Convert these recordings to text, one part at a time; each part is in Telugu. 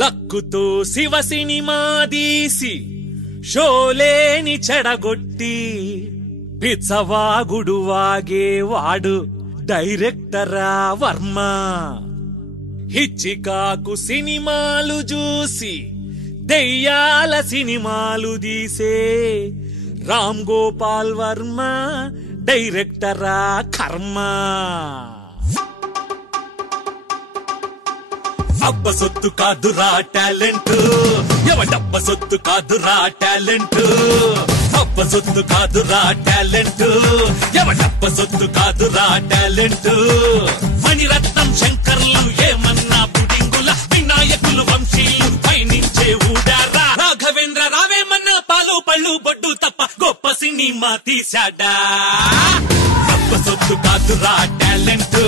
లక్కుతో శివ సినిమా దీసి షోలేని చెడగొట్టి పిచ్చవాగుడు వాగేవాడు డైరెక్టరా వర్మ. హిచ్చికాకు సినిమాలు చూసి దెయ్యాల సినిమాలు తీసే రామ్ గోపాల్ వర్మ డైరెక్టరా కర్మ. అబ్బ సొత్తు కాదురా టాలెంట్, ఎవడబ్బ సొత్తు కాదురా టాలెంట్. అబ్బ సొత్తు కాదురా టాలెంట్, ఎవడబ్బ సొత్తు కాదురా టాలెంట్. మణిరత్నం శంకర్లు ఏమన్నా పుడింగుల, వినాయకులు వంశీలు పయనించే ఊడారా. రాఘవేంద్ర రావేమన్నా పాలు పళ్ళు బొడ్డు తప్ప గొప్ప సినిమా తీశాడా. అబ్బ సొత్తు కాదురా టాలెంట్,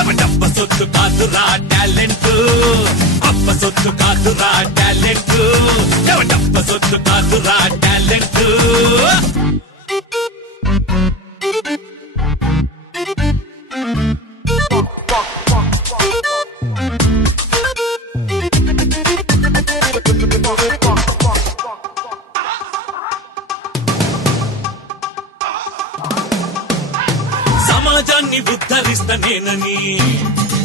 ఎవడబ్బ సొత్తు కాదురా టాలెంట్. అబ్బ సొత్తు కాదురా టాలెంట్, ఎవడబ్బ సొత్తు కాదురా టాలెంట్. సమాజాన్ని ఉద్ధరిస్తానేనని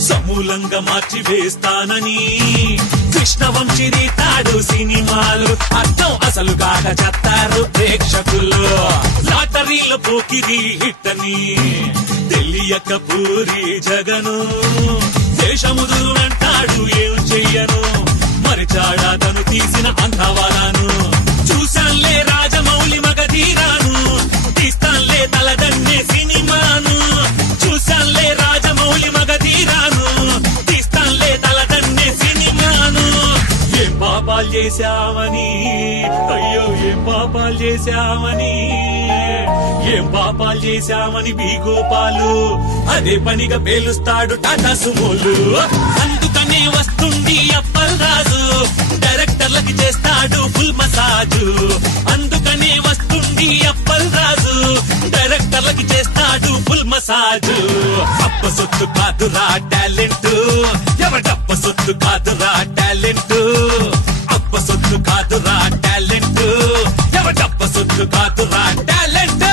సమూలంగా మార్చి వేస్తానని కృష్ణవంశీ తాడు సినిమాలు అర్థం అసలు కాక చెత్తారు ప్రేక్షకులు. లాటరీలో పోకిరి హిట్ అని తెలియక పూరి జగను దేశముదురంటాడు ఏం చెయ్యను. మరిచాడా తను తీసిన అంతవరాను. చూశాన్లే రాజమౌళి మగధీరాను, తీస్తాన్లే తలదన్నే సినిమాను. చూశాన్లే రాజమౌళి మగధీరాను, తీస్తాన్లే తలదన్నే సినిమాను. ఏం పాపాలు చేశామని, అయ్యో ఏం పాపాలు చేశామని, ఏం పాపాలు చేశామని బీగోపాలు అదే పనిగా పేలుస్తాడు టాటా సుమోలు. అందుకనే వస్తుంది అప్పల్ రాజు, డైరెక్టర్లకి చేస్తాడు ఫుల్ మసాజు. అందుకనే వస్తుంది అప్పల్ రాజు, డైరెక్టర్లకి చేస్తాడు ఫుల్ మసాజు. అప్ప సొత్తు కాదురా టాలెంట్, ఎవడప్ప సొత్తు కాదురా టాలెంట్. అప్ప సొత్తు కాదురా టాలెంట్, ఎవడప్ప సొత్తు కాదురా టాలెంట్.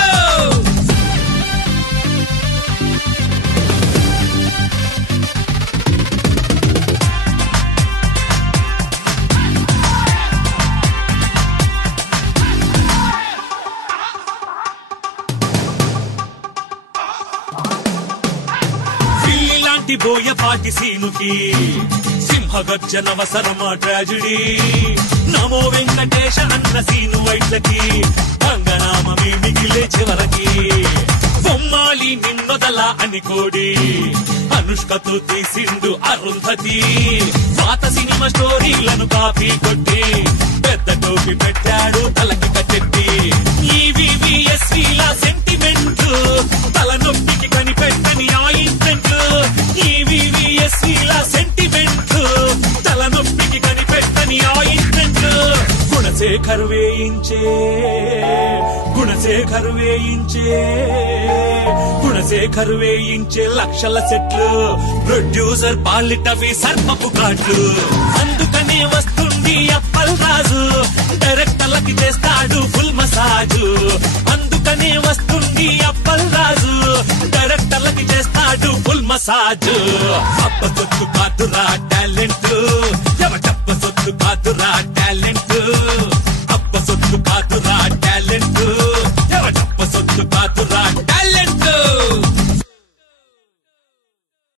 బోయపాటి సీనుకి సింహగర్జనవసరమా ట్రాజడీ. నమో వెంకటేశ అన్న సీను వైట్లకి అంగనామమే మిగిలే చివరకి. బొమ్మాలి నిన్నొదల అని కోడి అనుష్కతో తీసిండు అరుంధతి. పాత సినిమా స్టోరీలను కాపీ కొట్టి పెద్ద టోపీ పెట్టాడు తలకి కట్టెట్టి. ఈవీవీఎస్వీల సెంటిమెంట్ తలనొప్పికి కనిపెట్టని ఆయింట్మెంట్. ఈవీవీఎస్వీల సెంటిమెంట్ తలనొప్పికి కనిపెట్టని ఆయింట్మెంట్. గుణశేఖర్ వేయించే, గుణశేఖర్ వేయించే, గుణశేఖర్ వేయించే లక్షల సెట్లు. ప్రొడ్యూసర్ పాలిటవి సర్పపు కాట్లు. అందుకనే వస్తుంది అప్పల్ రాజు, డైరెక్టర్లకి చేస్తాడు ఫుల్ మసాజు. అందుకనే వస్తుంది అప్పల్ రాజు, డైరెక్టర్లకి చేస్తాడు ఫుల్ మసాజు. అప్ప సొత్తు కాదురా టాలెంట్, ఎవడప్ప సొత్తు కాదురా టాలెంట్.